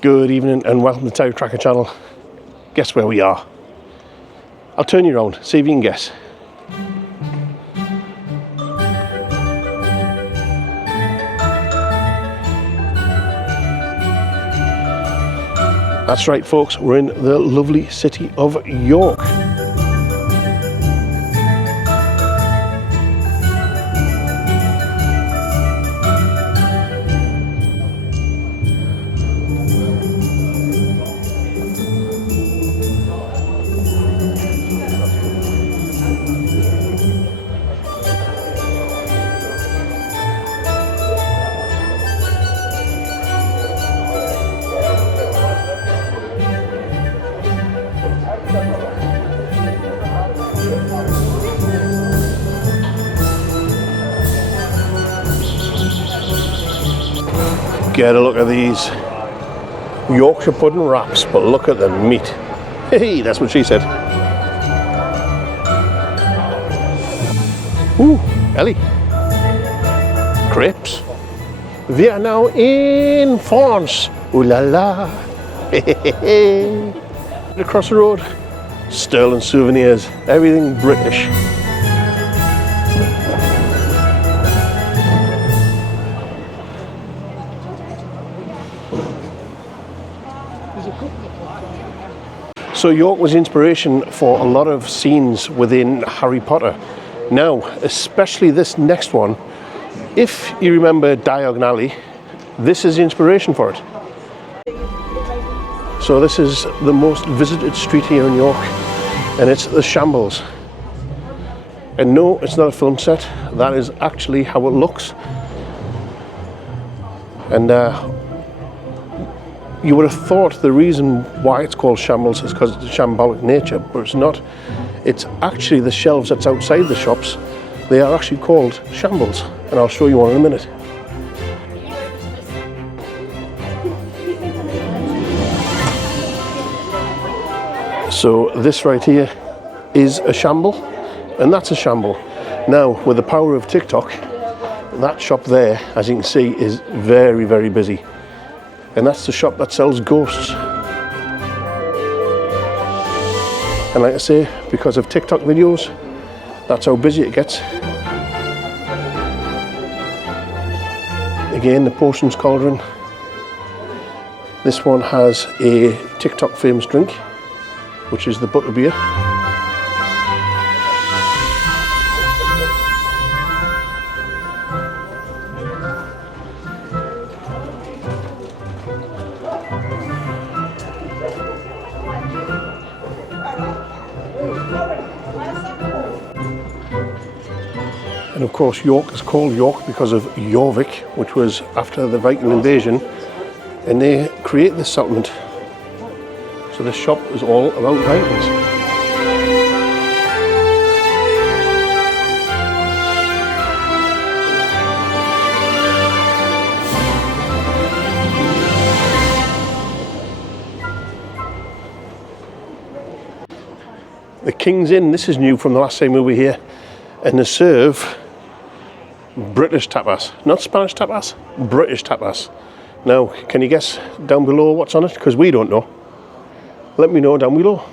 Good evening and welcome to TerryTracker channel. Guess where we are? I'll turn you around, see if you can guess. That's right folks, we're in the lovely city of York. Get a look at these Yorkshire pudding wraps, but look at the meat. Hey, that's what she said. Ooh, Ellie. Crepes. We are now in France. Ooh la la. Across the road, Sterling souvenirs, everything British. So York was inspiration for a lot of scenes within Harry Potter. Now, especially this next one, if you remember Diagon Alley, this is the inspiration for it. So this is the most visited street here in York, and it's the Shambles. And no, it's not a film set, that is actually how it looks. And you would have thought the reason why it's called shambles is because of the shambolic nature, but it's not. It's actually the shelves that's outside the shops. They are actually called shambles, and I'll show you one in a minute. So this right here is a shamble, and that's a shamble. Now, with the power of TikTok, that shop there, as you can see, is very, very busy. And that's the shop that sells ghosts. And like I say, because of TikTok videos, that's how busy it gets. Again, the Potions Cauldron. This one has a TikTok famous drink, which is the butterbeer. And of course York is called York because of Jorvik, which was after the Viking invasion, and they created this settlement. So this shop is all about Vikings. The King's Inn, this is new from the last time we were here, and they serve British tapas, not Spanish tapas, British tapas. Now, can you guess down below what's on it? Because we don't know. Let me know down below.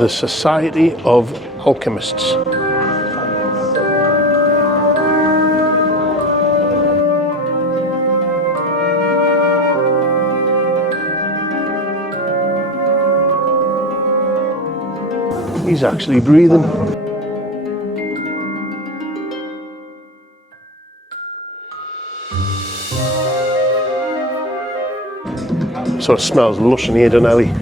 The Society of Alchemists. He's actually breathing. So it smells lush in here, doesn't it, Ellie?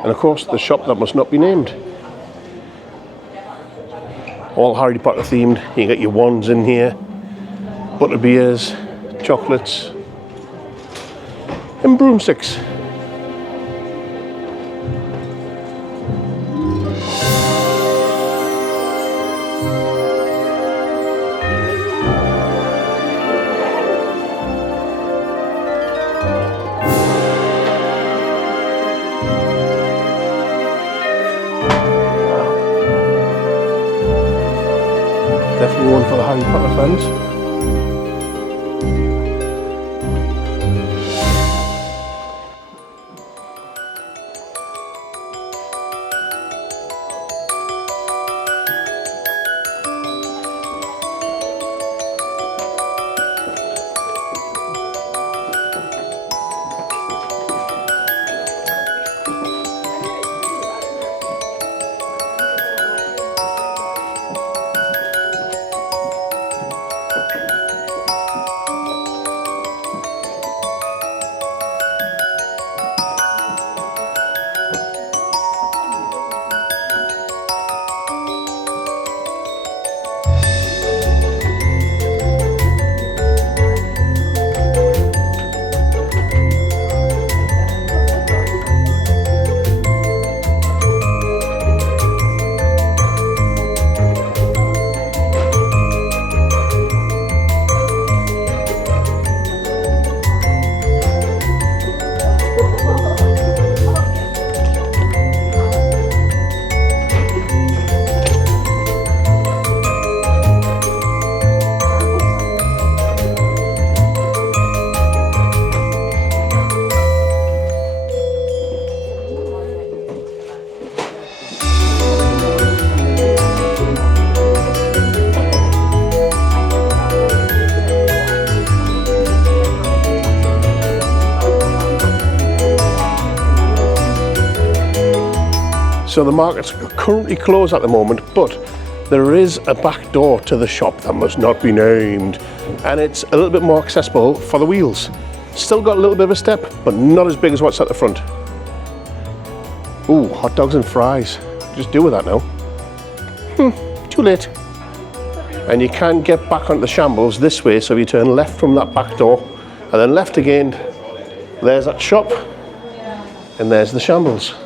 And of course the shop that must not be named. All Harry Potter themed. You get your wands in here. butterbeers, chocolates, and broomsticks. Definitely one for the Harry Potter fans. So the market's currently closed at the moment, but there is a back door to the shop that must not be named, and it's a little bit more accessible for the wheels. Still got a little bit of a step, but not as big as what's at the front. Ooh, hot dogs and fries. Just do with that now. Too late. And you can get back onto the shambles this way, so if you turn left from that back door, and then left again, there's that shop, and there's the shambles.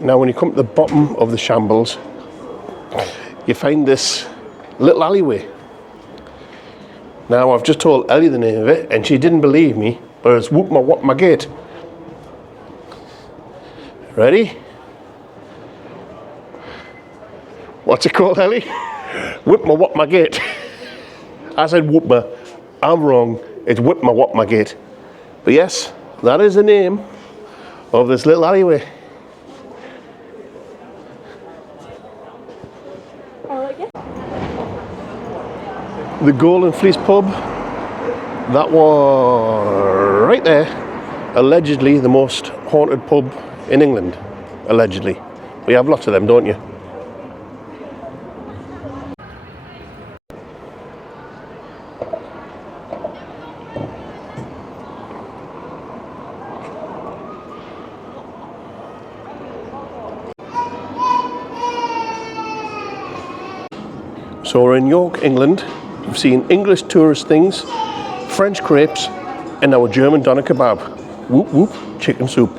Now when you come to the bottom of the shambles, you find this little alleyway. Now I've just told Ellie the name of it and she didn't believe me, but it's Whoop My Gate. Ready? What's it called, Ellie? Whip My Gate. I said Whoop My. I'm wrong. It's Whip My Gate. But yes, that is the name of this little alleyway. The Golden Fleece pub, that one right there, allegedly the most haunted pub in England, allegedly. We have lots of them, don't you? So we're in York, England. We've seen English tourist things, French crepes, and now a German doner kebab. Whoop whoop, chicken soup.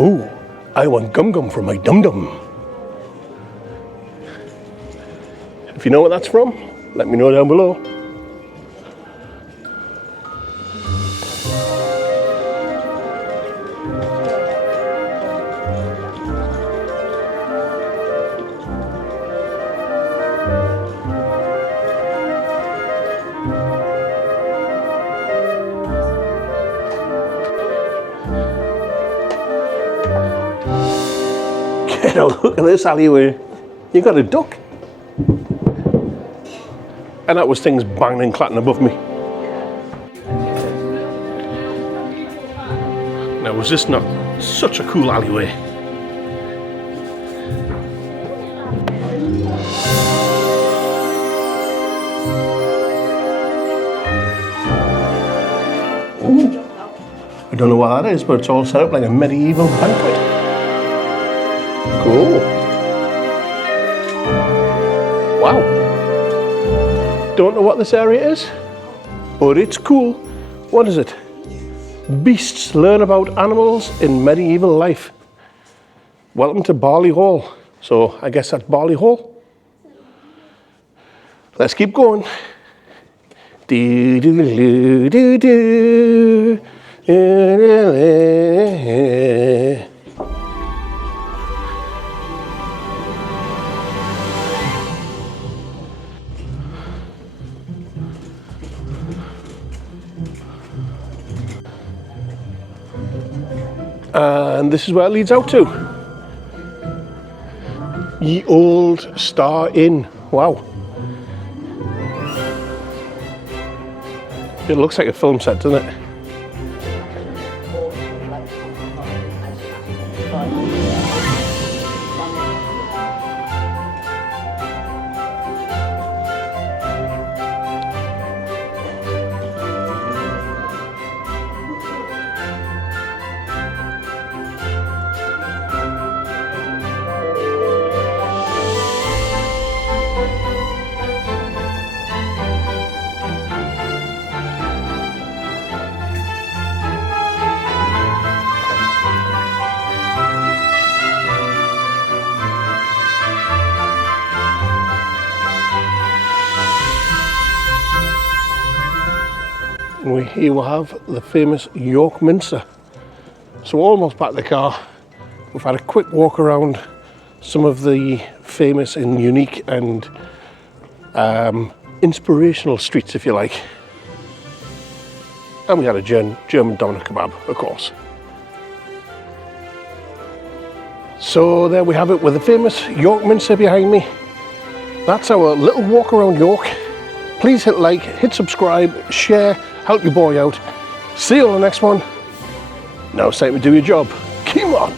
Oh, I want gum gum for my dum dum. If you know what that's from, let me know down below. Look at this alleyway. You got a duck. and that was things banging and clattering above me. Now, was this not such a cool alleyway? Ooh. I don't know what that is, but it's all set up like a medieval banquet. Cool. Wow. Don't know what this area is, but it's cool. What is it? Beasts learn about animals in medieval life. Welcome to Barley Hall. So I guess that's Barley Hall. Let's keep going. Do, do, do, do, do. And this is where it leads out to. Ye Old Star Inn. Wow. It looks like a film set, doesn't it? And here we have the famous York Minster. So we're almost back to the car. We've had a quick walk around some of the famous and unique and inspirational streets, if you like. And we had a German doner kebab, of course. So there we have it with the famous York Minster behind me. That's our little walk around York. Please hit like, hit subscribe, share, help your boy out. See you on the next one. Now it's time to do your job. Come on.